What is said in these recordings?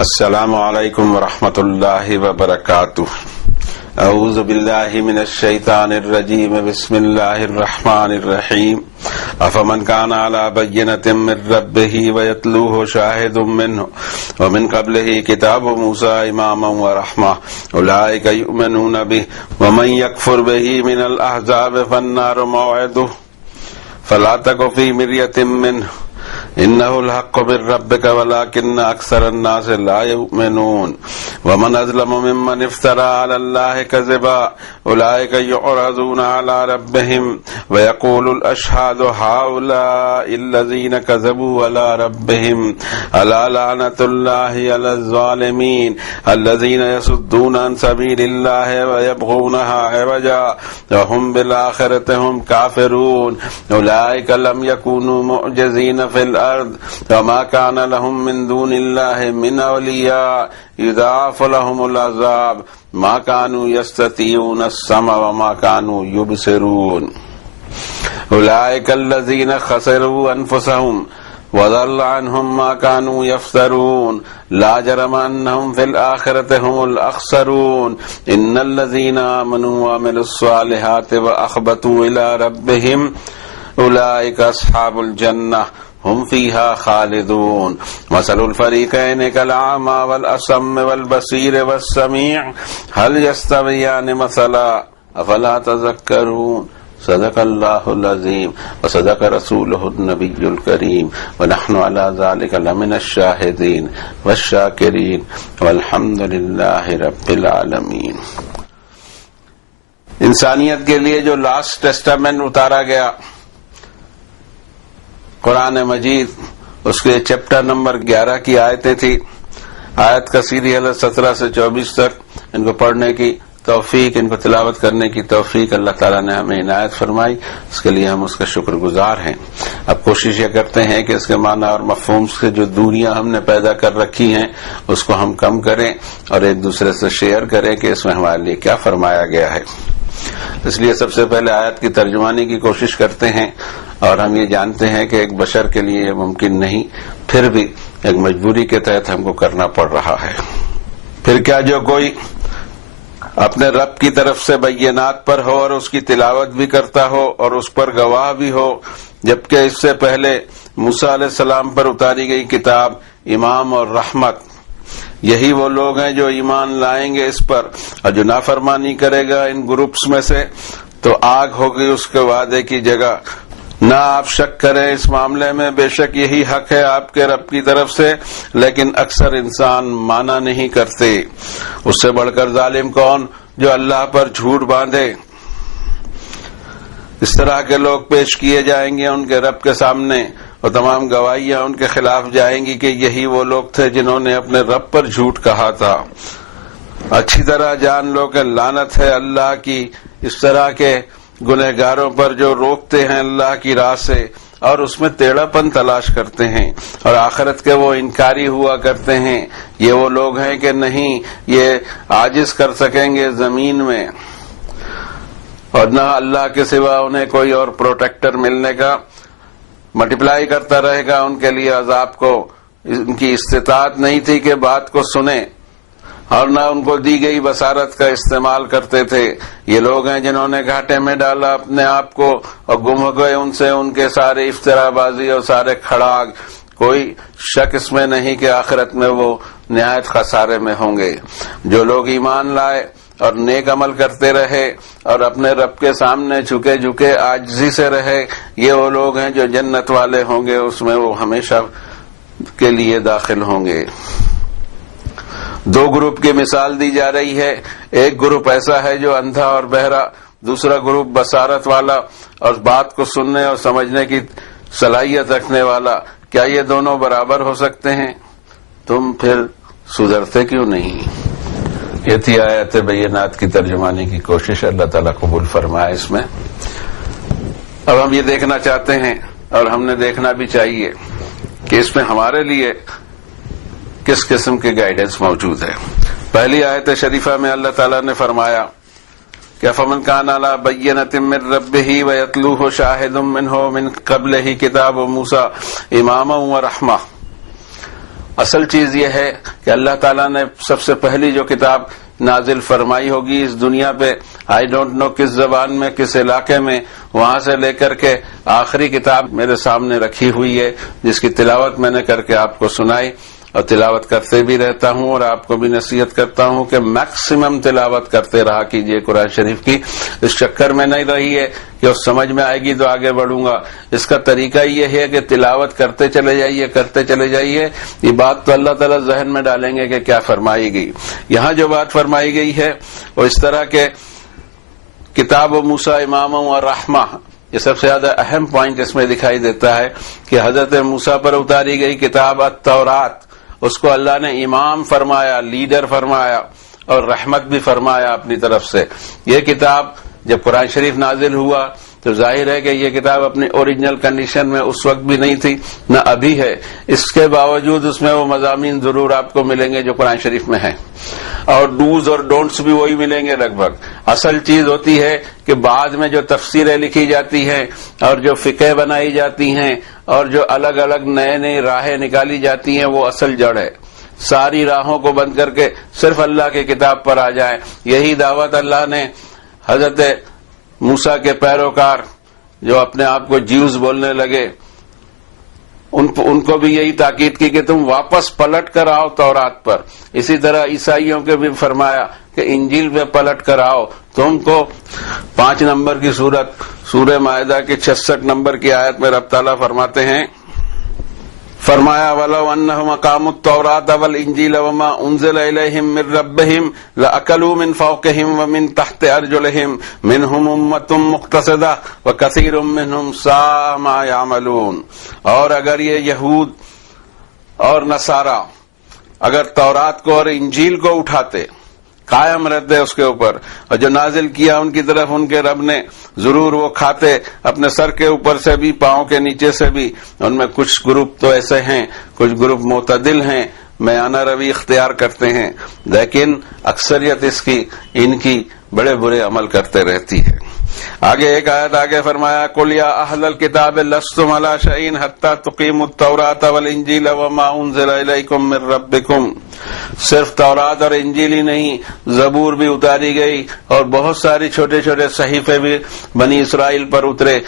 السلام علیکم ورحمۃ اللہ وبرکاتہ۔ اعوذ باللہ من الشیطان الرجیم، بسم اللہ الرحمن الرحیم۔ افمن کان علی بینۃ من ربہ ویتلوہ شاہد منہ ومن قبلہ کتاب موسیٰ اماما ورحمۃ اولئک یؤمنون بہ ومن یکفر بہ من الاحزاب فالنار موعدہ فلا تک فی مریۃ منہ انہ الحق من ربک ولکن اکثر الناس لا یؤمنون ومن اظلم ممن افترى علی اللہ کذبا اولئک یعرضون علی ربہم ویقول الاشہاد ہؤلاء الذین کذبوا علی ربہم الا لعنۃ اللہ علی الظالمین الذین یصدون عن سبیل اللہ ویبغونها عوجا وهم بالآخرۃ هم کافرون اولئک لم یکونوا معجزین فی الارض وما كان لهم من دون الله من اولیاء یضاعف لهم العذاب ما كانوا يستطيعون السمع وما كانوا يبصرون اولئک الذین خسروا انفسهم وضل عنهم ما كانوا يفترون لا جرم انهم في الآخرة هم الاخسرون ان الذين آمنوا وعملوا الصالحات واخبتوا الى ربهم اولئک اصحاب الجنہ ہم فیہا خالدون مثل الفریقین کالأعمى والأصم والبصیر والسمیع هل یستویان مثلا افلا تذکرون صدق اللہ العظیم وصدق رسولہ النبی الکریم ونحن علی ذلک لمن الشاہدین والشاکرین والحمد للہ رب العالمین۔ انسانیت کے لیے جو لاسٹ ٹیسٹامنٹ اتارا گیا قرآن مجید، اس کے چیپٹر نمبر 11 کی آیتیں تھی۔ آیت کا سیدھی حالت 17 سے 24 تک ان کو پڑھنے کی توفیق، ان کو تلاوت کرنے کی توفیق اللہ تعالیٰ نے ہمیں عنایت فرمائی، اس کے لیے ہم اس کا شکر گزار ہیں۔ اب کوشش یہ کرتے ہیں کہ اس کے معنی اور مفہوم سے جو دوریاں ہم نے پیدا کر رکھی ہیں اس کو ہم کم کریں اور ایک دوسرے سے شیئر کریں کہ اس میں ہمارے لیے کیا فرمایا گیا ہے۔ اس لیے سب سے پہلے آیت کی ترجمانی کی کوشش کرتے ہیں، اور ہم یہ جانتے ہیں کہ ایک بشر کے لیے یہ ممکن نہیں، پھر بھی ایک مجبوری کے تحت ہم کو کرنا پڑ رہا ہے۔ پھر کیا جو کوئی اپنے رب کی طرف سے بینات پر ہو اور اس کی تلاوت بھی کرتا ہو اور اس پر گواہ بھی ہو، جبکہ اس سے پہلے موسیٰ علیہ السلام پر اتاری گئی کتاب امام اور رحمت، یہی وہ لوگ ہیں جو ایمان لائیں گے اس پر، اور جو نافرمانی کرے گا ان گروپس میں سے تو آگ ہوگی اس کے وعدے کی جگہ۔ نہ آپ شک کریں اس معاملے میں، بے شک یہی حق ہے آپ کے رب کی طرف سے، لیکن اکثر انسان مانا نہیں کرتے۔ اس سے بڑھ کر ظالم کون؟ جو اللہ پر جھوٹ باندھے۔ اس طرح کے لوگ پیش کیے جائیں گے ان کے رب کے سامنے، اور تمام گواہیاں ان کے خلاف جائیں گی کہ یہی وہ لوگ تھے جنہوں نے اپنے رب پر جھوٹ کہا تھا۔ اچھی طرح جان لو کہ لعنت ہے اللہ کی اس طرح کے گنہگاروں پر جو روکتے ہیں اللہ کی راہ سے اور اس میں ٹیڑھا پن تلاش کرتے ہیں، اور آخرت کے وہ انکاری ہوا کرتے ہیں۔ یہ وہ لوگ ہیں کہ نہیں یہ عاجز کر سکیں گے زمین میں، اور نہ اللہ کے سوا انہیں کوئی اور پروٹیکٹر ملنے کا، ملٹیپلائی کرتا رہے گا ان کے لیے عذاب کو۔ ان کی استطاعت نہیں تھی کہ بات کو سنیں، اور نہ ان کو دی گئی بصارت کا استعمال کرتے تھے۔ یہ لوگ ہیں جنہوں نے گھاٹے میں ڈالا اپنے آپ کو اور گم ہو گئے ان سے ان کے سارے افترا بازی اور سارے کھڑاگ۔ کوئی شک اس میں نہیں کہ آخرت میں وہ نہایت خسارے میں ہوں گے۔ جو لوگ ایمان لائے اور نیک عمل کرتے رہے اور اپنے رب کے سامنے جھکے جھکے عاجزی سے رہے، یہ وہ لوگ ہیں جو جنت والے ہوں گے، اس میں وہ ہمیشہ کے لیے داخل ہوں گے۔ دو گروپ کی مثال دی جا رہی ہے، ایک گروپ ایسا ہے جو اندھا اور بہرا، دوسرا گروپ بصارت والا اور بات کو سننے اور سمجھنے کی صلاحیت رکھنے والا۔ کیا یہ دونوں برابر ہو سکتے ہیں؟ تم پھر سدھرتے کیوں نہیں؟ یہ تھی آیت بینات کی ترجمانی کی کوشش، اللہ تعالیٰ قبول فرمائے اس میں۔ اب ہم یہ دیکھنا چاہتے ہیں اور ہم نے دیکھنا بھی چاہیے کہ اس میں ہمارے لیے کس قسم کے گائیڈنس موجود ہے۔ پہلی آیت شریفہ میں اللہ تعالیٰ نے فرمایا کہ فمن کان علی بینۃ من ربہ ویتلوہ شاہد منہ من قبلہ کتاب موسیٰ اماما ورحمۃ۔ اصل چیز یہ ہے کہ اللہ تعالیٰ نے سب سے پہلی جو کتاب نازل فرمائی ہوگی اس دنیا پہ، آئی ڈونٹ نو کس زبان میں، کس علاقے میں، وہاں سے لے کر کے آخری کتاب میرے سامنے رکھی ہوئی ہے، جس کی تلاوت میں نے کر کے آپ کو سنائی اور تلاوت کرتے بھی رہتا ہوں، اور آپ کو بھی نصیحت کرتا ہوں کہ میکسیمم تلاوت کرتے رہا کیجئے قرآن شریف کی۔ اس چکر میں نہیں رہی ہے کہ اس سمجھ میں آئے گی تو آگے بڑھوں گا، اس کا طریقہ یہ ہے کہ تلاوت کرتے چلے جائیے، کرتے چلے جائیے، یہ بات تو اللہ تعالیٰ ذہن میں ڈالیں گے کہ کیا فرمائی گئی۔ یہاں جو بات فرمائی گئی ہے وہ اس طرح کے کتاب و موسیٰ امام و رحمہ، یہ سب سے زیادہ اہم پوائنٹ اس میں دکھائی دیتا ہے کہ حضرت موسیٰ پر اتاری گئی کتاب التورات، اس کو اللہ نے امام فرمایا، لیڈر فرمایا، اور رحمت بھی فرمایا اپنی طرف سے۔ یہ کتاب جب قرآن شریف نازل ہوا تو ظاہر ہے کہ یہ کتاب اپنی اوریجنل کنڈیشن میں اس وقت بھی نہیں تھی، نہ ابھی ہے، اس کے باوجود اس میں وہ مضامین ضرور آپ کو ملیں گے جو قرآن شریف میں ہیں، اور ڈوز اور ڈونٹس بھی وہی ملیں گے لگ بھگ۔ اصل چیز ہوتی ہے کہ بعد میں جو تفسیریں لکھی جاتی ہیں اور جو فقہ بنائی جاتی ہیں اور جو الگ الگ نئے نئے راہیں نکالی جاتی ہیں وہ اصل جڑ ہے۔ ساری راہوں کو بند کر کے صرف اللہ کی کتاب پر آ جائیں، یہی دعوت اللہ نے حضرت موسیٰ کے پیروکار جو اپنے آپ کو جیوز بولنے لگے ان کو بھی یہی تاکید کی کہ تم واپس پلٹ کر آؤ تورات پر۔ اسی طرح عیسائیوں کے بھی فرمایا کہ انجیل پہ پلٹ کر آؤ، تم کو 5 نمبر کی سورہ مائدہ کی 66 نمبر کی آیت میں رب تعالیٰ فرماتے ہیں، فرمایا وَلَوْ أَنَّهُمْ أَقَامُوا التَّوْرَاةَ وَالْإِنجِيلَ وَمَا أُنزِلَ إِلَيْهِم مِّن رَّبِّهِمْ لَأَكَلُوا مِن فَوْقِهِمْ وَمِن تَحْتِ أَرْجُلِهِم مِّنْهُمْ أُمَّةٌ مُّقْتَصِدَةٌ وَكَثِيرٌ مِّنْهُمْ سَاءَ مَا يَعْمَلُونَ۔ اور اگر یہ یہود اور نصارہ اگر تورات کو اور انجیل کو اٹھاتے، قائم رہتے اس کے اوپر، اور جو نازل کیا ان کی طرف ان کے رب نے، ضرور وہ کھاتے اپنے سر کے اوپر سے بھی، پاؤں کے نیچے سے بھی۔ ان میں کچھ گروپ تو ایسے ہیں، کچھ گروپ معتدل ہیں، میانہ روی اختیار کرتے ہیں، لیکن اکثریت ان کی بڑے برے عمل کرتے رہتی ہے۔ آگے ایک آیت آگے فرمایا قُلْ يَا أَهْلَ الْكِتَابِ لَسْتُمْ عَلَىٰ شَيْءٍ حَتَّىٰ تُقِيمُوا التَّوْرَاةَ وَالْإِنجِيلَ وَمَا أُنزِلَ إِلَيْكُم مِّن رَّبِّكُمْ۔ صرف تورات اور انجیل ہی نہیں، زبور بھی اتاری گئی اور بہت ساری چھوٹے چھوٹے صحیفے بھی بنی اسرائیل پر اترے۔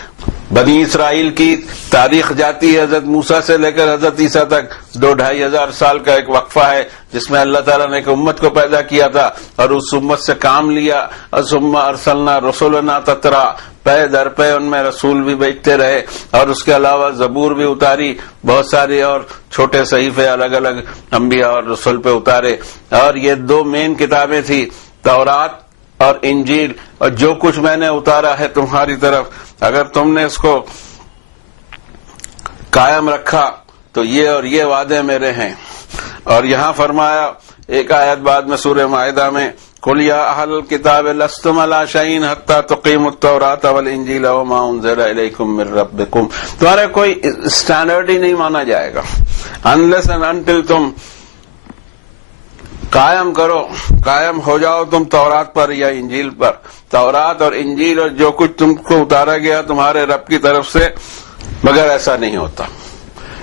بنی اسرائیل کی تاریخ جاتی ہے حضرت موسیٰ سے لے کر حضرت عیسیٰ تک، 2-2.5 ہزار سال کا ایک وقفہ ہے جس میں اللہ تعالیٰ نے ایک امت کو پیدا کیا تھا اور اس امت سے کام لیا۔ ثم ارسلنا رسولنا تترا، پے در پے ان میں رسول بھی بھیجتے رہے، اور اس کے علاوہ زبور بھی اتاری، بہت ساری اور چھوٹے صحیفے الگ الگ انبیاء اور رسول پہ اتارے۔ اور یہ 2 مین کتابیں تھی، تورات اور انجیل، اور جو کچھ میں نے اتارا ہے تمہاری طرف، اگر تم نے اس کو قائم رکھا تو یہ اور یہ وعدے میرے ہیں۔ اور یہاں فرمایا ایک آیت بعد میں سورہ مائدہ میں قُلْ يَا أَهْلَ الْكِتَابِ لَسْتُمْ عَلَىٰ شَيْءٍ حَتَّىٰ تُقِيمُوا التَّوْرَاةَ وَالْإِنجِيلَ وَمَا أُنزِلَ إِلَيْكُم مِّن رَّبِّكُم۔ تمہارا کوئی اسٹینڈرڈ ہی نہیں مانا جائے گا unless and until تم قائم کرو، قائم ہو جاؤ تم تورات پر یا انجیل پر۔ تورات اور انجیل اور جو کچھ تم کو اتارا گیا تمہارے رب کی طرف سے، مگر ایسا نہیں ہوتا۔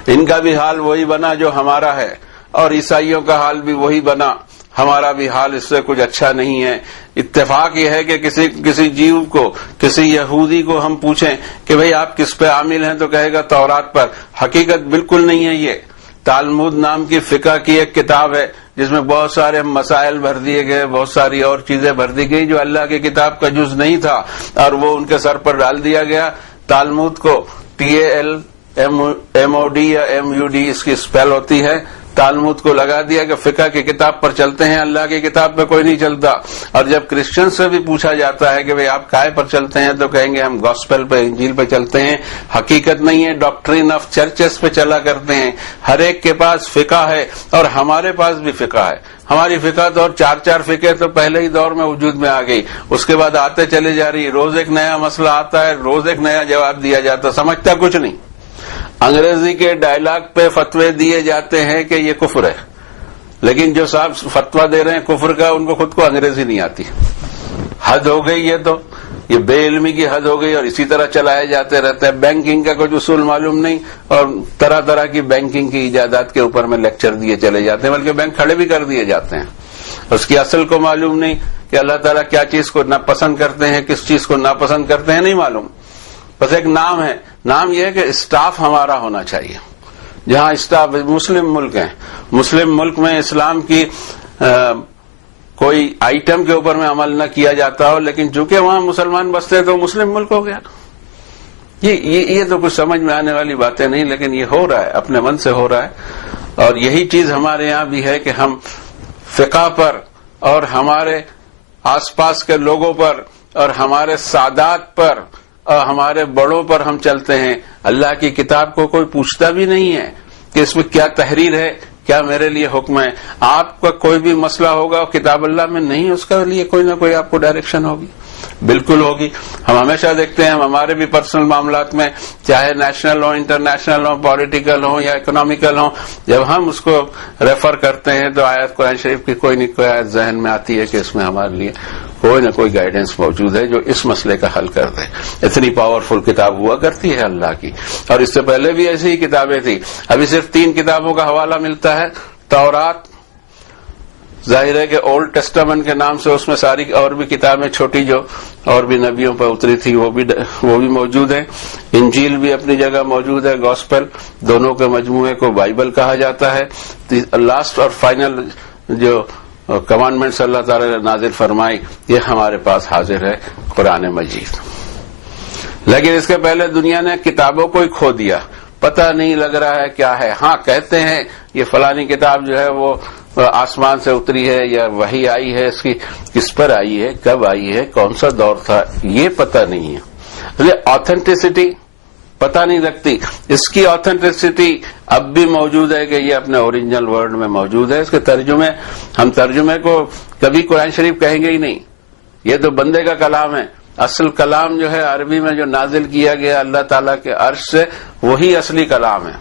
ان کا بھی حال وہی بنا جو ہمارا ہے، اور عیسائیوں کا حال بھی وہی بنا، ہمارا بھی حال اس سے کچھ اچھا نہیں ہے۔ اتفاق یہ ہے کہ کسی جیو کو، کسی یہودی کو ہم پوچھیں کہ بھئی آپ کس پہ عامل ہیں تو کہے گا تورات پر۔ حقیقت بالکل نہیں ہے یہ۔ تالمود نام کی فقہ کی ایک کتاب ہے جس میں بہت سارے مسائل بھر دیے گئے، بہت ساری اور چیزیں بھر دی گئی جو اللہ کی کتاب کا جز نہیں تھا، اور وہ ان کے سر پر ڈال دیا گیا۔ تالمود کو TALMUD یا MUD اس کی اسپیل ہوتی ہے، تالمود کو لگا دیا کہ فقہ کی کتاب پر چلتے ہیں، اللہ کی کتاب پہ کوئی نہیں چلتا۔ اور جب کرسچن سے بھی پوچھا جاتا ہے کہ بھئی آپ کائے پر چلتے ہیں تو کہیں گے ہم گاسپل پہ، انجیل پہ چلتے ہیں۔ حقیقت نہیں ہے، ڈاکٹرین آف چرچز پہ چلا کرتے ہیں۔ ہر ایک کے پاس فقہ ہے اور ہمارے پاس بھی فقہ ہے۔ ہماری فقہ تو اور 4 فقہ تو پہلے ہی دور میں وجود میں آ گئی، اس کے بعد آتے چلے جا رہی، روز ایک نیا مسئلہ آتا ہے، روز ایک نیا جواب دیا جاتا، سمجھتا کچھ نہیں۔ انگریزی کے ڈائلاگ پہ فتوے دیے جاتے ہیں کہ یہ کفر ہے، لیکن جو صاحب فتویٰ دے رہے ہیں کفر کا ان کو خود کو انگریزی نہیں آتی۔ حد ہو گئی یہ تو۔ یہ بے علمی کی حد ہو گئی اور اسی طرح چلائے جاتے رہتے ہیں. بینکنگ کا کچھ اصول معلوم نہیں اور طرح طرح کی بینکنگ کی ایجادات کے اوپر میں لیکچر دیے چلے جاتے ہیں, بلکہ بینک کھڑے بھی کر دیے جاتے ہیں. اس کی اصل کو معلوم نہیں کہ اللہ تعالیٰ کیا چیز کو ناپسند کرتے ہیں, کس چیز کو ناپسند کرتے ہیں, نہیں معلوم. بس ایک نام ہے, نام یہ ہے کہ اسٹاف ہمارا ہونا چاہیے. جہاں اسٹاف, مسلم ملک ہیں, مسلم ملک میں اسلام کی کوئی آئٹم کے اوپر میں عمل نہ کیا جاتا ہو, لیکن چونکہ وہاں مسلمان بستے ہیں تو مسلم ملک ہو گیا. یہ تو کچھ سمجھ میں آنے والی باتیں نہیں, لیکن یہ ہو رہا ہے, اپنے من سے ہو رہا ہے. اور یہی چیز ہمارے یہاں بھی ہے کہ ہم فقہ پر اور ہمارے آس پاس کے لوگوں پر اور ہمارے سادات پر اور ہمارے بڑوں پر ہم چلتے ہیں. اللہ کی کتاب کو کوئی پوچھتا بھی نہیں ہے کہ اس میں کیا تحریر ہے, کیا میرے لیے حکم ہے. آپ کا کوئی بھی مسئلہ ہوگا کتاب اللہ میں نہیں, اس کے لیے کوئی نہ کوئی آپ کو ڈائریکشن ہوگی, بالکل ہوگی. ہم ہمیشہ دیکھتے ہیں ہمارے بھی پرسنل معاملات میں, چاہے نیشنل ہو, انٹرنیشنل ہو, پولیٹیکل ہو یا اکنامیکل ہو, جب ہم اس کو ریفر کرتے ہیں تو آیت قرآن شریف کی کوئی نہ کوئی آیت ذہن میں آتی ہے کہ اس میں ہمارے لیے کوئی نہ کوئی گائیڈنس موجود ہے جو اس مسئلے کا حل کر دے. اتنی پاورفل کتاب ہوا کرتی ہے اللہ کی, اور اس سے پہلے بھی ایسی ہی کتابیں تھیں. ابھی صرف 3 کتابوں کا حوالہ ملتا ہے. تورات, ظاہر ہے کہ اولڈ ٹیسٹامنٹ کے نام سے اس میں ساری اور بھی کتابیں چھوٹی جو اور بھی نبیوں پر اتری تھی وہ بھی موجود ہیں. انجیل بھی اپنی جگہ موجود ہے, گاسپل, دونوں کے مجموعے کو بائبل کہا جاتا ہے. لاسٹ اور فائنل جو کمانڈمنٹس اللہ تعالی نے نازل فرمائی یہ ہمارے پاس حاضر ہے, قرآن مجید. لیکن اس کے پہلے دنیا نے کتابوں کو ہی کھو دیا, پتہ نہیں لگ رہا ہے کیا ہے. ہاں کہتے ہیں یہ فلانی کتاب جو ہے وہ آسمان سے اتری ہے یا وحی آئی ہے, اس کی کس پر آئی ہے, کب آئی ہے, کون سا دور تھا, یہ پتہ نہیں ہے. آتھینٹسٹی پتہ نہیں لگتی. اس کی آتھینٹسٹی اب بھی موجود ہے کہ یہ اپنے اوریجنل ورڈ میں موجود ہے. اس کے ترجمے, ہم ترجمے کو کبھی قرآن شریف کہیں گے ہی نہیں, یہ تو بندے کا کلام ہے. اصل کلام جو ہے عربی میں جو نازل کیا گیا اللہ تعالیٰ کے عرش سے, وہی اصلی کلام ہے.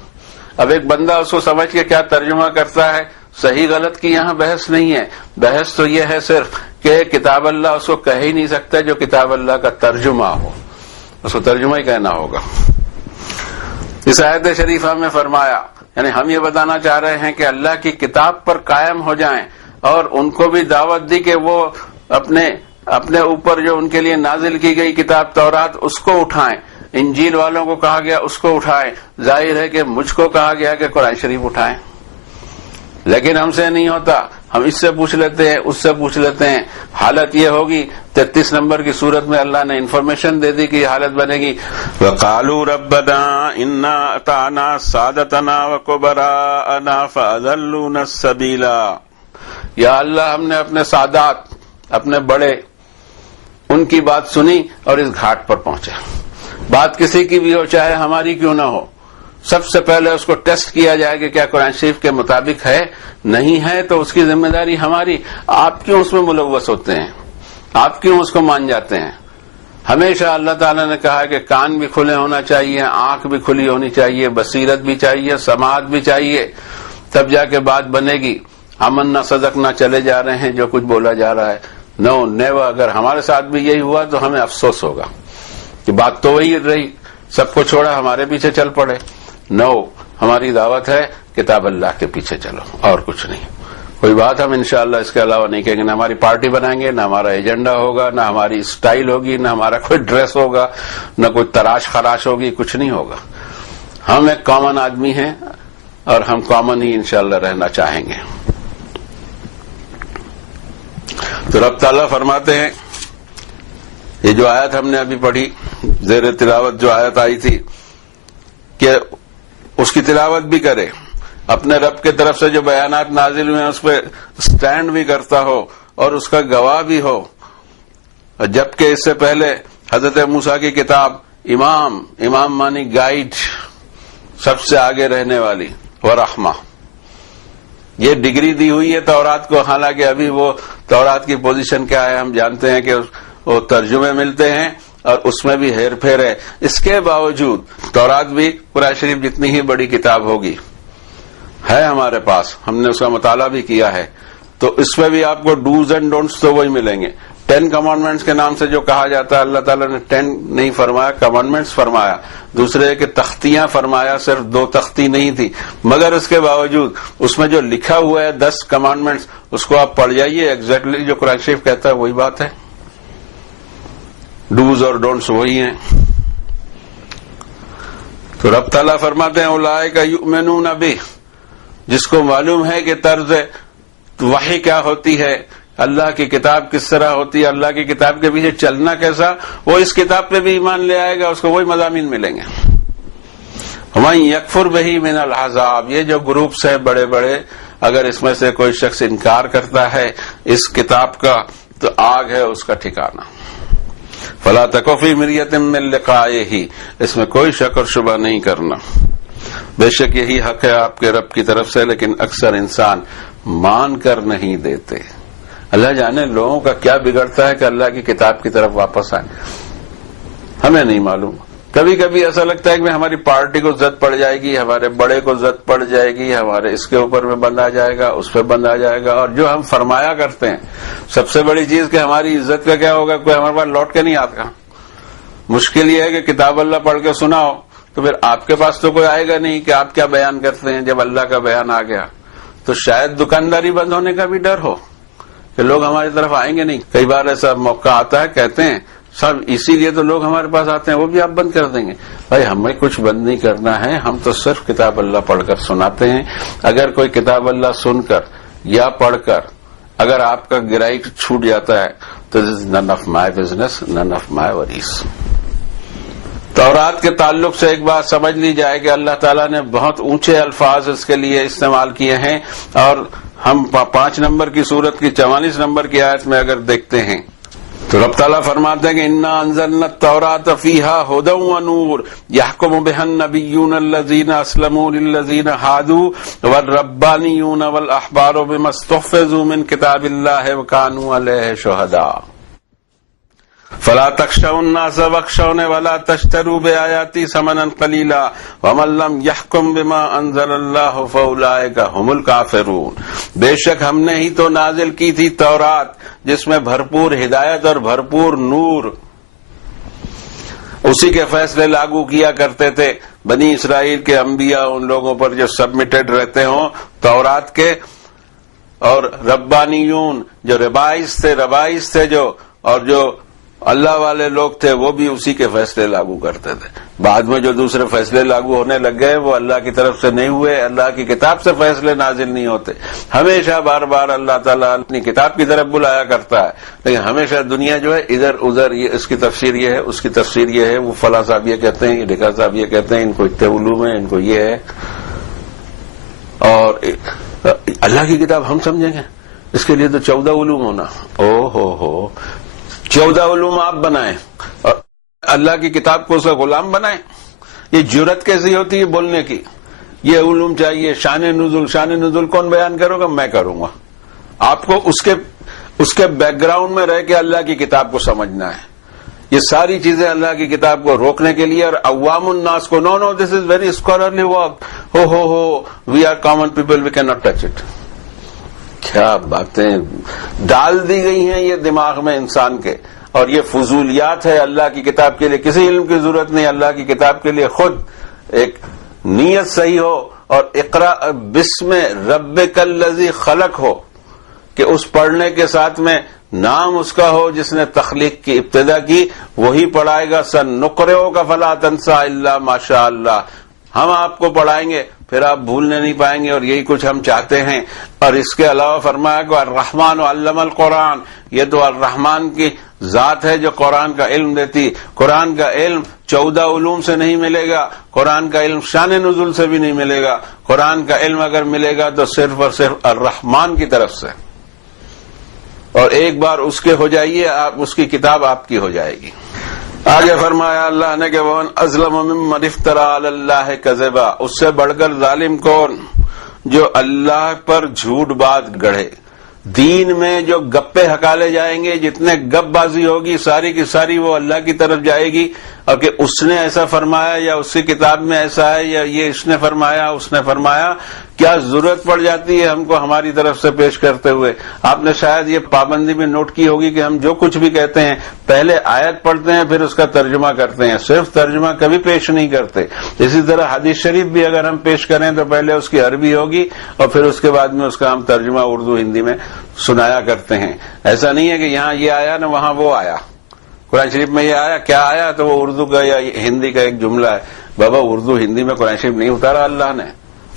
اب ایک بندہ اس کو سمجھ کے کیا ترجمہ کرتا ہے, صحیح غلط کی یہاں بحث نہیں ہے. بحث تو یہ ہے صرف کہ کتاب اللہ اس کو کہہ ہی نہیں سکتا جو کتاب اللہ کا ترجمہ ہو, اس کو ترجمہ ہی کہنا ہوگا. اس آیت شریفہ میں فرمایا, یعنی ہم یہ بتانا چاہ رہے ہیں کہ اللہ کی کتاب پر قائم ہو جائیں اور ان کو بھی دعوت دی کہ وہ اپنے اوپر جو ان کے لیے نازل کی گئی کتاب تورات اس کو اٹھائیں. انجیل والوں کو کہا گیا اس کو اٹھائیں. ظاہر ہے کہ مجھ کو کہا گیا کہ قرآن شریف اٹھائیں, لیکن ہم سے نہیں ہوتا. ہم اس سے پوچھ لیتے ہیں, اس سے پوچھ لیتے ہیں. حالت یہ ہوگی 33 نمبر کی سورت میں اللہ نے انفارمیشن دے دی کہ یہ حالت بنے گی. وَقَالُوا رَبَّنَا إِنَّا أَطَعْنَا سَادَتَنَا وَكُبَرَاءَنَا فَأَضَلُّونَا السَّبِيلَ. یا اللہ ہم نے اپنے سادات, اپنے بڑے, ان کی بات سنی اور اس گھاٹ پر پہنچے. بات کسی کی بھی ہو, چاہے ہماری کیوں نہ ہو, سب سے پہلے اس کو ٹیسٹ کیا جائے کہ کیا قرآن شریف کے مطابق ہے, نہیں ہے تو اس کی ذمہ داری ہماری. آپ کیوں اس میں ملوث ہوتے ہیں, آپ کیوں اس کو مان جاتے ہیں؟ ہمیشہ اللہ تعالیٰ نے کہا کہ کان بھی کھلے ہونا چاہیے, آنکھ بھی کھلی ہونی چاہیے, بصیرت بھی چاہیے, سماعت بھی چاہیے, تب جا کے بات بنے گی. امن نہ صدق نہ چلے جا رہے ہیں جو کچھ بولا جا رہا ہے. نو نیور. اگر ہمارے ساتھ بھی یہی ہوا تو ہمیں افسوس ہوگا کہ بات تو وہی رہی, سب کو چھوڑا ہمارے پیچھے چل پڑے. نو, ہماری دعوت ہے کتاب اللہ کے پیچھے چلو, اور کچھ نہیں. کوئی بات ہم انشاءاللہ اس کے علاوہ نہیں کہیں گے. نہ ہماری پارٹی بنائیں گے, نہ ہمارا ایجنڈا ہوگا, نہ ہماری اسٹائل ہوگی, نہ ہمارا کوئی ڈریس ہوگا, نہ کوئی تراش خراش ہوگی, کچھ نہیں ہوگا. ہم ایک کامن آدمی ہیں اور ہم کامن ہی انشاءاللہ رہنا چاہیں گے. تو رب تعالیٰ فرماتے ہیں, یہ جو آیت ہم نے ابھی پڑھی, زیر تلاوت جو آیت آئی تھی, کہ اس کی تلاوت بھی کرے, اپنے رب کے طرف سے جو بیانات نازل ہوئے ہیں اس پہ سٹینڈ بھی کرتا ہو اور اس کا گواہ بھی ہو. جبکہ اس سے پہلے حضرت موسیٰ کی کتاب امام مانی گائیڈ, سب سے آگے رہنے والی, ورحمہ, یہ ڈگری دی ہوئی ہے تورات کو. حالانکہ ابھی وہ تورات کی پوزیشن کیا ہے ہم جانتے ہیں کہ وہ ترجمے ملتے ہیں اور اس میں بھی ہیر پھیر ہے. اس کے باوجود تورات بھی قرآن شریف جتنی ہی بڑی کتاب ہوگی ہے ہمارے پاس, ہم نے اس کا مطالعہ بھی کیا ہے, تو اس میں بھی آپ کو ڈوز اینڈ ڈونٹس تو وہی ملیں گے. 10 کمانڈمنٹس کے نام سے جو کہا جاتا ہے، اللہ تعالیٰ نے 10 نہیں فرمایا، کمانڈمنٹس فرمایا. دوسرے کہ تختیاں فرمایا، صرف 2 تختی نہیں تھی، مگر اس کے باوجود اس میں جو لکھا ہوا ہے 10 کمانڈمنٹس، اس کو آپ پڑھ جائیے، ایگزیکٹلی جو قرآن شریف کہتا ہے وہی بات ہے، ڈوز اور ڈونٹس وہی ہیں. تو رب تعالیٰ فرماتے ہیں اولئک یؤمنون بہ، جس کو معلوم ہے کہ طرز وحی کیا ہوتی ہے، اللہ کی کتاب کس طرح ہوتی ہے، اللہ کی کتاب کے پیچھے چلنا کیسا، وہ اس کتاب پہ بھی ایمان لے آئے گا، اس کو وہی مضامین ملیں گے. وَمَن یکفر بہ من العذاب، یہ جو گروپس ہیں بڑے بڑے، اگر اس میں سے کوئی شخص انکار کرتا ہے اس کتاب کا تو آگ ہے اس کا ٹھکانہ. فلا تک فی مریۃ من لقائہ، اس میں کوئی شک اور شبہ نہیں کرنا. بے شک یہی حق ہے آپ کے رب کی طرف سے، لیکن اکثر انسان مان کر نہیں دیتے. اللہ جانے لوگوں کا کیا بگڑتا ہے کہ اللہ کی کتاب کی طرف واپس آئیں، ہمیں نہیں معلوم. کبھی کبھی ایسا لگتا ہے کہ ہماری پارٹی کو زد پڑ جائے گی، ہمارے بڑے کو زد پڑ جائے گی، ہمارے اس کے اوپر میں بند آ جائے گا، اس پہ بند آ جائے گا. اور جو ہم فرمایا کرتے ہیں سب سے بڑی چیز کہ ہماری عزت کا کیا ہوگا، کوئی ہمارے پاس لوٹ کے نہیں آتا. مشکل یہ ہے کہ کتاب اللہ پڑھ کے سناؤ تو پھر آپ کے پاس تو کوئی آئے گا نہیں کہ آپ کیا بیان کرتے ہیں. جب اللہ کا بیان آ گیا تو شاید دکانداری بند ہونے کا بھی ڈر ہو کہ لوگ ہماری طرف آئیں گے نہیں. کئی بار ایسا موقع آتا ہے، کہتے ہیں سب اسی لیے تو لوگ ہمارے پاس آتے ہیں، وہ بھی آپ بند کر دیں گے. بھائی ہمیں کچھ بند نہیں کرنا ہے، ہم تو صرف کتاب اللہ پڑھ کر سناتے ہیں. اگر کوئی کتاب اللہ سن کر یا پڑھ کر اگر آپ کا گرائی چھوٹ جاتا ہے تو this is none of my business, none of my worries. تورات کے تعلق سے ایک بات سمجھ لی جائے کہ اللہ تعالیٰ نے بہت اونچے الفاظ اس کے لیے استعمال کیے ہیں، اور ہم 5 نمبر کی سورت کی 44 نمبر کی آیت میں اگر دیکھتے ہیں تو رب تعالیٰ فرماتے ہیں کہ انا انزلنا التوراۃ فیہا ھدی ونور یحکم بہا النبیون الذین اسلموا للذین ھادوا والربانیون والاحبار بما استحفظوا من کتاب اللہ وکانوا علیہ شہداء فلا تخشوا الناس واخشونی ولا تشتروا بآیاتی ثمنا قلیلا ومن لم یحکم بما انزل اللہ فاولئک هم الکافرون. بے شک ہم نے ہی تو نازل کی تھی تورات جس میں بھرپور ہدایت اور بھرپور نور، اسی کے فیصلے لاگو کیا کرتے تھے بنی اسرائیل کے انبیاء ان لوگوں پر جو سبمٹڈ رہتے ہوں تورات کے، اور ربانیون جو ربائز تھے جو، اور جو اللہ والے لوگ تھے وہ بھی اسی کے فیصلے لاگو کرتے تھے. بعد میں جو دوسرے فیصلے لاگو ہونے لگ گئے وہ اللہ کی طرف سے نہیں ہوئے، اللہ کی کتاب سے فیصلے نازل نہیں ہوتے. ہمیشہ بار بار اللہ تعالیٰ اپنی کتاب کی طرف بلایا کرتا ہے، لیکن ہمیشہ دنیا جو ہے ادھر ادھر، یہ اس کی تفسیر یہ ہے، اس کی تفسیر یہ ہے، وہ فلاں صاحب یہ کہتے ہیں، یہ ڈھکا صاحب یہ کہتے ہیں، ان کو اتنے علوم ہے، ان کو یہ ہے. اور اللہ کی کتاب ہم سمجھیں گے اس کے لیے تو 14 علوم ہونا. ہو 14 علوم آپ بنائیں اور اللہ کی کتاب کو اس کا غلام بنائیں. یہ جرت کیسی ہوتی ہے بولنے کی؟ یہ علوم چاہیے. شان نزول کون بیان کرے گا؟ میں کروں گا. آپ کو اس کے بیک گراؤنڈ میں رہ کے اللہ کی کتاب کو سمجھنا ہے. یہ ساری چیزیں اللہ کی کتاب کو روکنے کے لیے، اور عوام الناس کو no this is very scholarly work, ہو we are common people we can not touch it. کیا باتیں ڈال دی گئی ہیں یہ دماغ میں انسان کے، اور یہ فضولیات ہے. اللہ کی کتاب کے لیے کسی علم کی ضرورت نہیں. اللہ کی کتاب کے لیے خود ایک نیت صحیح ہو اور اقرا بسم ربک الذی خلق ہو، کہ اس پڑھنے کے ساتھ میں نام اس کا ہو جس نے تخلیق کی ابتدا کی، وہی پڑھائے گا. سنقرئک فلا تنسى الا ما شاء اللہ. ہم آپ کو پڑھائیں گے پھر آپ بھولنے نہیں پائیں گے، اور یہی کچھ ہم چاہتے ہیں. اور اس کے علاوہ فرمایا کہ الرحمن علم القرآن، یہ تو الرحمن کی ذات ہے جو قرآن کا علم دیتی. قرآن کا علم 14 علوم سے نہیں ملے گا، قرآن کا علم شان نزول سے بھی نہیں ملے گا. قرآن کا علم اگر ملے گا تو صرف اور صرف الرحمن کی طرف سے. اور ایک بار اس کے ہو جائیے، آپ اس کی کتاب آپ کی ہو جائے گی. آگے فرمایا اللہ نے کہ وَمَنْ أَظْلَمُ مِمَّنِ افْتَرَىٰ عَلَى اللَّهِ كَذِبًا، اس سے بڑھ کر ظالم کون جو اللہ پر جھوٹ بات گڑھے. دین میں جو گپے ہکالے جائیں گے، جتنے گپ بازی ہوگی ساری کی ساری وہ اللہ کی طرف جائے گی، اور کہ اس نے ایسا فرمایا یا اس کی کتاب میں ایسا ہے یا یہ اس نے فرمایا اس نے فرمایا. کیا ضرورت پڑ جاتی ہے ہم کو ہماری طرف سے پیش کرتے ہوئے. آپ نے شاید یہ پابندی بھی نوٹ کی ہوگی کہ ہم جو کچھ بھی کہتے ہیں پہلے آیت پڑھتے ہیں پھر اس کا ترجمہ کرتے ہیں, صرف ترجمہ کبھی پیش نہیں کرتے. اسی طرح حدیث شریف بھی اگر ہم پیش کریں تو پہلے اس کی عربی ہوگی اور پھر اس کے بعد میں اس کا ہم ترجمہ اردو ہندی میں سنایا کرتے ہیں. ایسا نہیں ہے کہ یہاں یہ آیا نہ وہاں وہ آیا, قرآن شریف میں یہ آیا کیا آیا تو وہ اردو کا یا ہندی کا ایک جملہ ہے. بابا اردو ہندی میں قرآن شریف نہیں اتارا اللہ نے,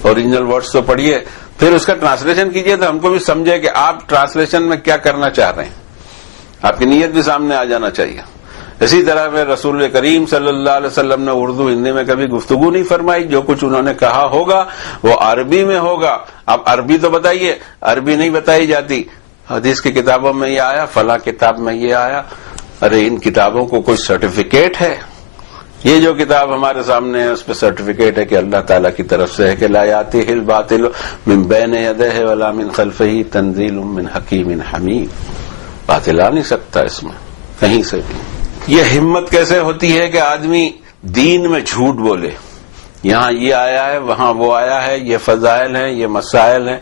اوریجنل ورڈز تو پڑھیے پھر اس کا ٹرانسلیشن کیجئے تو ہم کو بھی سمجھے کہ آپ ٹرانسلیشن میں کیا کرنا چاہ رہے ہیں, آپ کی نیت بھی سامنے آ جانا چاہیے. اسی طرح پھر رسول کریم صلی اللہ علیہ وسلم نے اردو ہندی میں کبھی گفتگو نہیں فرمائی, جو کچھ انہوں نے کہا ہوگا وہ عربی میں ہوگا. اب عربی تو بتائیے, عربی نہیں بتائی جاتی. حدیث کی کتابوں میں یہ آیا, فلاں کتاب میں یہ آیا. ارے ان کتابوں کو کوئی سرٹیفکیٹ ہے؟ یہ جو کتاب ہمارے سامنے ہے اس پہ سرٹیفکیٹ ہے کہ اللہ تعالیٰ کی طرف سے ہے کہ لا یاتیہ الباطل من بین یدیہ ولا من خلفہ تنزیل من حکیم حمید. باطل آ نہیں سکتا اس میں کہیں سے بھی. یہ ہمت کیسے ہوتی ہے کہ آدمی دین میں جھوٹ بولے؟ یہاں یہ آیا ہے وہاں وہ آیا ہے, یہ فضائل ہیں یہ مسائل ہیں,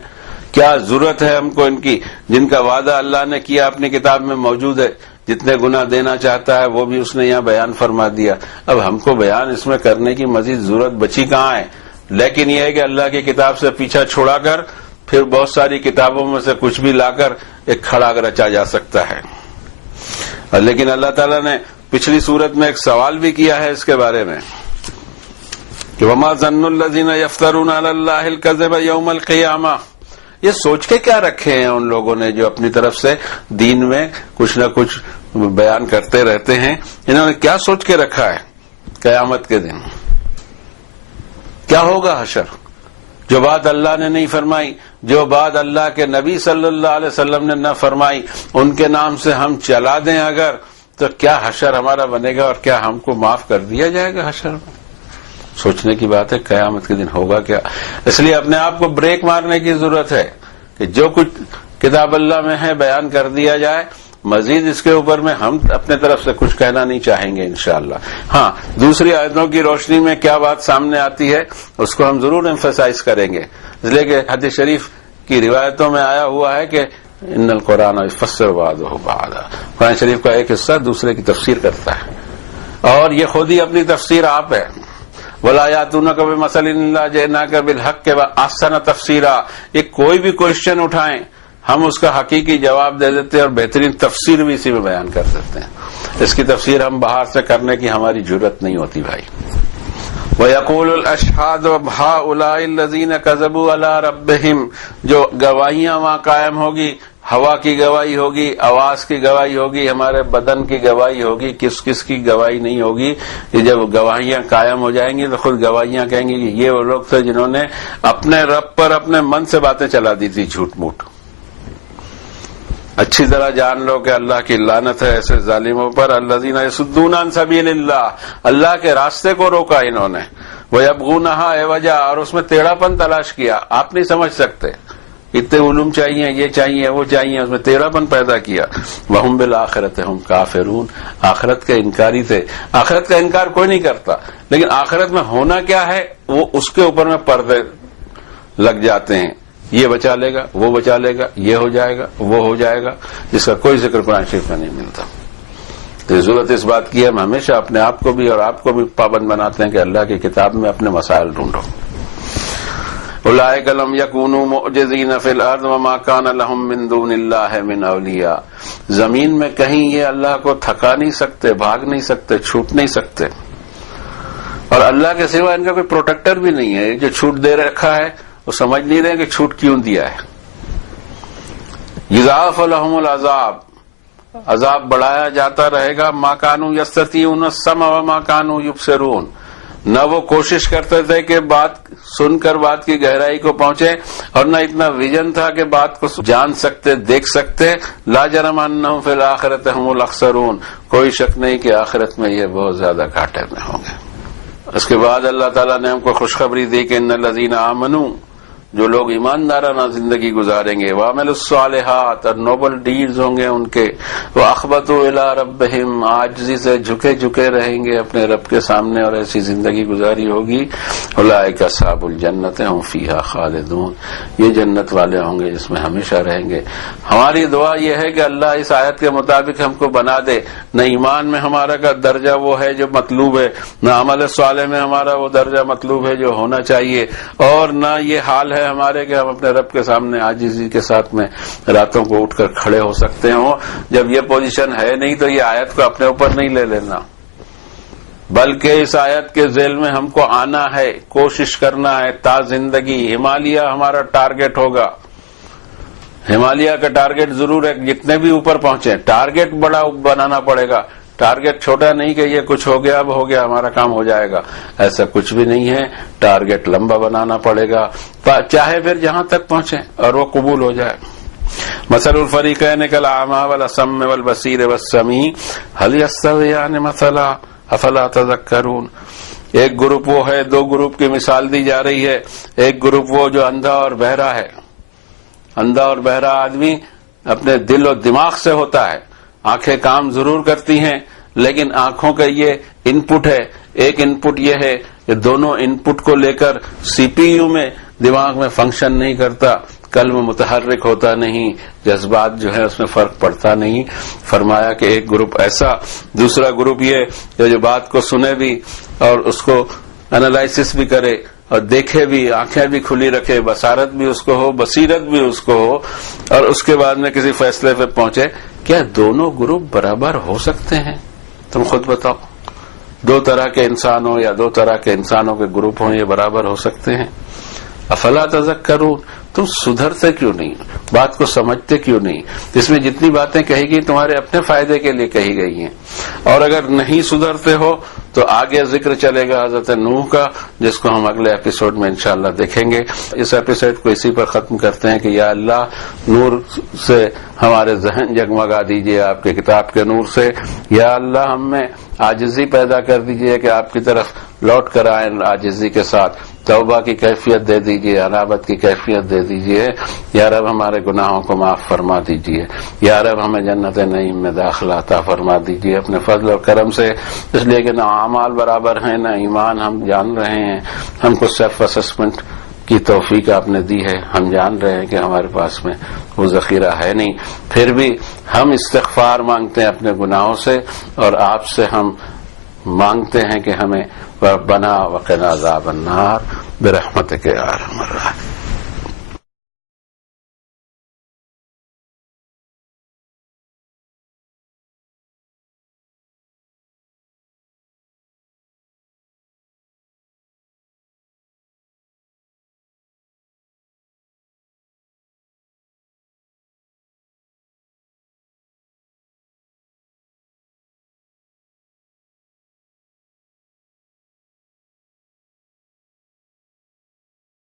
کیا ضرورت ہے ہم کو ان کی جن کا وعدہ اللہ نے کیا اپنی کتاب میں موجود ہے. جتنے گناہ دینا چاہتا ہے وہ بھی اس نے یہاں بیان فرما دیا. اب ہم کو بیان اس میں کرنے کی مزید ضرورت بچی کہاں ہے؟ لیکن یہ ہے کہ اللہ کی کتاب سے پیچھا چھڑا کر پھر بہت ساری کتابوں میں سے کچھ بھی لا کر ایک کھڑا رچا جا سکتا ہے. لیکن اللہ تعالیٰ نے پچھلی سورت میں ایک سوال بھی کیا ہے اس کے بارے میں کہ وما ظن الذین یفترون علی اللہ الکذب یوم القیامہ. یہ سوچ کے کیا رکھے ہیں ان لوگوں نے جو اپنی طرف سے دین میں کچھ نہ کچھ بیان کرتے رہتے ہیں, انہوں نے کیا سوچ کے رکھا ہے قیامت کے دن کیا ہوگا حشر؟ جو بات اللہ نے نہیں فرمائی, جو بات اللہ کے نبی صلی اللہ علیہ وسلم نے نہ فرمائی, ان کے نام سے ہم چلا دیں اگر تو کیا حشر ہمارا بنے گا اور کیا ہم کو معاف کر دیا جائے گا حشر میں؟ سوچنے کی بات ہے قیامت کے دن ہوگا کیا. اس لیے اپنے آپ کو بریک مارنے کی ضرورت ہے کہ جو کچھ کتاب اللہ میں ہے بیان کر دیا جائے, مزید اس کے اوپر میں ہم اپنے طرف سے کچھ کہنا نہیں چاہیں گے انشاءاللہ. ہاں دوسری آیتوں کی روشنی میں کیا بات سامنے آتی ہے اس کو ہم ضرور ایمفسائز کریں گے, اس لیے کہ حدیث شریف کی روایتوں میں آیا ہوا ہے کہ ان القرآن یفسر بعضہ بعضا, قرآن شریف کا ایک حصہ دوسرے کی تفسیر کرتا ہے اور یہ خود ہی اپنی تفسیر آپ ہے. وَلَا يَأْتُونَكَ بِمَثَلٍ إِلَّا جِئْنَاكَ بِالْحَقِّ وَأَحْسَنَ تَفْسِيرًا. یہ کوئی بھی کوشچن اٹھائیں ہم اس کا حقیقی جواب دے دیتے ہیں اور بہترین تفسیر بھی اسی میں بیان کر دیتے ہیں. اس کی تفسیر ہم باہر سے کرنے کی ہماری جرت نہیں ہوتی بھائی. وَيَقُولُ الْأَشْهَادُ هَؤُلَاءِ الَّذِينَ كَذَبُوا عَلَىٰ رَبِّهِمْ. جو گواہیاں وہاں قائم ہوگی, ہوا کی گواہی ہوگی, آواز کی گواہی ہوگی, ہمارے بدن کی گواہی ہوگی, کس کس کی گواہی نہیں ہوگی. یہ جب گواہیاں قائم ہو جائیں گی تو خود گواہیاں کہیں گی کہ یہ وہ لوگ تھے جنہوں نے اپنے رب پر اپنے من سے باتیں چلا دی تھی جھوٹ موٹ. اچھی طرح جان لو کہ اللہ کی لعنت ہے ایسے ظالموں پر. الذین یصدون عن سبیل اللہ, اللہ کے راستے کو روکا انہوں نے. ویبغونہا عوجا, اور اس میں ٹیڑھا پن تلاش کیا. آپ نہیں سمجھ سکتے, اتنے علوم چاہیے, یہ چاہیے وہ چاہیے, اس میں ٹیڑھا پن پیدا کیا. وہم بالآخرۃ ہم کافرون, آخرت کے انکاری تھے. آخرت کا انکار کوئی نہیں کرتا, لیکن آخرت میں ہونا کیا ہے وہ اس کے اوپر میں پردے لگ جاتے ہیں. یہ بچا لے گا, وہ بچا لے گا, یہ ہو جائے گا, وہ ہو جائے گا, جس کا کوئی ذکر قرآن شریف میں نہیں ملتا. تو ضرورت اس بات کی ہے ہم ہمیشہ اپنے آپ کو بھی اور آپ کو بھی پابند بناتے ہیں کہ اللہ کی کتاب میں اپنے مسائل ڈھونڈو. اولئک لم یکونوا معجزین فی الارض وما کان لهم من دون اللہ من اولیاء. زمین میں کہیں یہ اللہ کو تھکا نہیں سکتے, بھاگ نہیں سکتے, چھوٹ نہیں سکتے, اور اللہ کے سوا ان کا کوئی پروٹیکٹر بھی نہیں ہے. جو چھوٹ دے رکھا ہے وہ سمجھ نہیں رہے کہ چھوٹ کیوں دیا ہے. یضاعف لهم العذاب, عذاب بڑھایا جاتا رہے گا. ما کانوا یستطیعون السمع وما کانوا یبصرون, نہ وہ کوشش کرتے تھے کہ بات سن کر بات کی گہرائی کو پہنچے, اور نہ اتنا ویژن تھا کہ بات کو جان سکتے, دیکھ سکتے. لا جرم انہم فی الآخرۃ ہم الاخسرون, کوئی شک نہیں کہ آخرت میں یہ بہت زیادہ گھاٹے میں ہوں گے. اس کے بعد اللہ تعالیٰ نے ہم کو خوشخبری دی کہ ان الذین آمنوا, جو لوگ ایماندارانہ زندگی گزاریں گے، وعمل الصالحات، اور نوبل ڈیڈز ہوں گے ان کے، واخبتوا الی ربہم، عاجزی سے جھکے جھکے رہیں گے اپنے رب کے سامنے اور ایسی زندگی گزاری ہوگی، اولئک اصحاب الجنۃ هم فیہا خالدون، یہ جنت والے ہوں گے جس میں ہمیشہ رہیں گے۔ ہماری دعا یہ ہے کہ اللہ اس آیت کے مطابق ہم کو بنا دے، نہ ایمان میں ہمارا کا درجہ وہ ہے جو مطلوب ہے، نہ عمل صالح میں ہمارا وہ درجہ مطلوب ہے جو ہونا چاہیے، اور نہ یہ حال ہے ہمارے کہ ہم اپنے رب کے سامنے عاجزی کے ساتھ میں راتوں کو اٹھ کر کھڑے ہو سکتے ہوں۔ جب یہ پوزیشن ہے نہیں تو یہ آیت کو اپنے اوپر نہیں لے لینا، بلکہ اس آیت کے ذیل میں ہم کو آنا ہے، کوشش کرنا ہے تا زندگی۔ ہمالیہ ہمارا ٹارگٹ ہوگا، ہمالیہ کا ٹارگٹ ضرور ہے، جتنے بھی اوپر پہنچے ٹارگٹ بڑا بنانا پڑے گا، ٹارگٹ چھوٹا نہیں کہ یہ کچھ ہو گیا اب ہو گیا ہمارا کام ہو جائے گا، ایسا کچھ بھی نہیں ہے، ٹارگٹ لمبا بنانا پڑے گا، چاہے پھر جہاں تک پہنچے اور وہ قبول ہو جائے۔ مثل الفریقین کالاعمی والاصم والبصیر والسمیع هل یستویان مثلا افلا تذکرون۔ ایک گروپ وہ ہے، دو گروپ کی مثال دی جا رہی ہے، ایک گروپ وہ جو اندھا اور بہرا ہے۔ اندھا اور بہرا آدمی اپنے دل و دماغ سے ہوتا ہے، آنکھیں کام ضرور کرتی ہیں لیکن آنکھوں کا یہ ان پٹ ہے، ایک ان پٹ یہ ہے کہ دونوں ان پٹ کو لے کر سی پی یو میں دماغ میں فنکشن نہیں کرتا، قلب متحرک ہوتا نہیں، جذبات جو ہے اس میں فرق پڑتا نہیں۔ فرمایا کہ ایک گروپ ایسا، دوسرا گروپ یہ جو بات کو سنے بھی اور اس کو انالائسس بھی کرے اور دیکھے بھی، آنکھیں بھی کھلی رکھے، بصارت بھی اس کو ہو، بصیرت بھی اس کو ہو، اور اس کے بعد میں کسی فیصلے پہ پہنچے۔ کیا دونوں گروپ برابر ہو سکتے ہیں؟ تم خود بتاؤ، دو طرح کے انسان ہو یا دو طرح کے انسانوں کے گروپ ہوں، یہ برابر ہو سکتے ہیں؟ افلا تذکرون، تم سدھرتے کیوں نہیں، بات کو سمجھتے کیوں نہیں؟ اس میں جتنی باتیں کہی گئی تمہارے اپنے فائدے کے لیے کہی گئی ہیں، اور اگر نہیں سدھرتے ہو تو آگے ذکر چلے گا حضرت نوح کا، جس کو ہم اگلے ایپیسوڈ میں انشاءاللہ دیکھیں گے۔ اس ایپیسوڈ کو اسی پر ختم کرتے ہیں کہ یا اللہ نور سے ہمارے ذہن جگمگا دیجئے آپ کے کتاب کے نور سے، یا اللہ ہم میں عاجزی پیدا کر دیجئے کہ آپ کی طرف لوٹ کر آئیں عاجزی کے ساتھ، توبہ کی کیفیت دے دیجئے، انابت کی کیفیت دے دیجئے، یا رب ہمارے گناہوں کو معاف فرما دیجئے، یا رب ہمیں جنت نعیم میں داخلہ عطا فرما دیجئے اپنے فضل اور کرم سے، اس لیے کہ نہ اعمال برابر ہیں نہ ایمان، ہم جان رہے ہیں، ہم کو سیلف اسسمنٹ کی توفیق آپ نے دی ہے، ہم جان رہے ہیں کہ ہمارے پاس میں وہ ذخیرہ ہے نہیں، پھر بھی ہم استغفار مانگتے ہیں اپنے گناہوں سے، اور آپ سے ہم مانگتے ہیں کہ ہمیں ربنا وقنا عذاب النار برحمتک یا ارحم الراحمین۔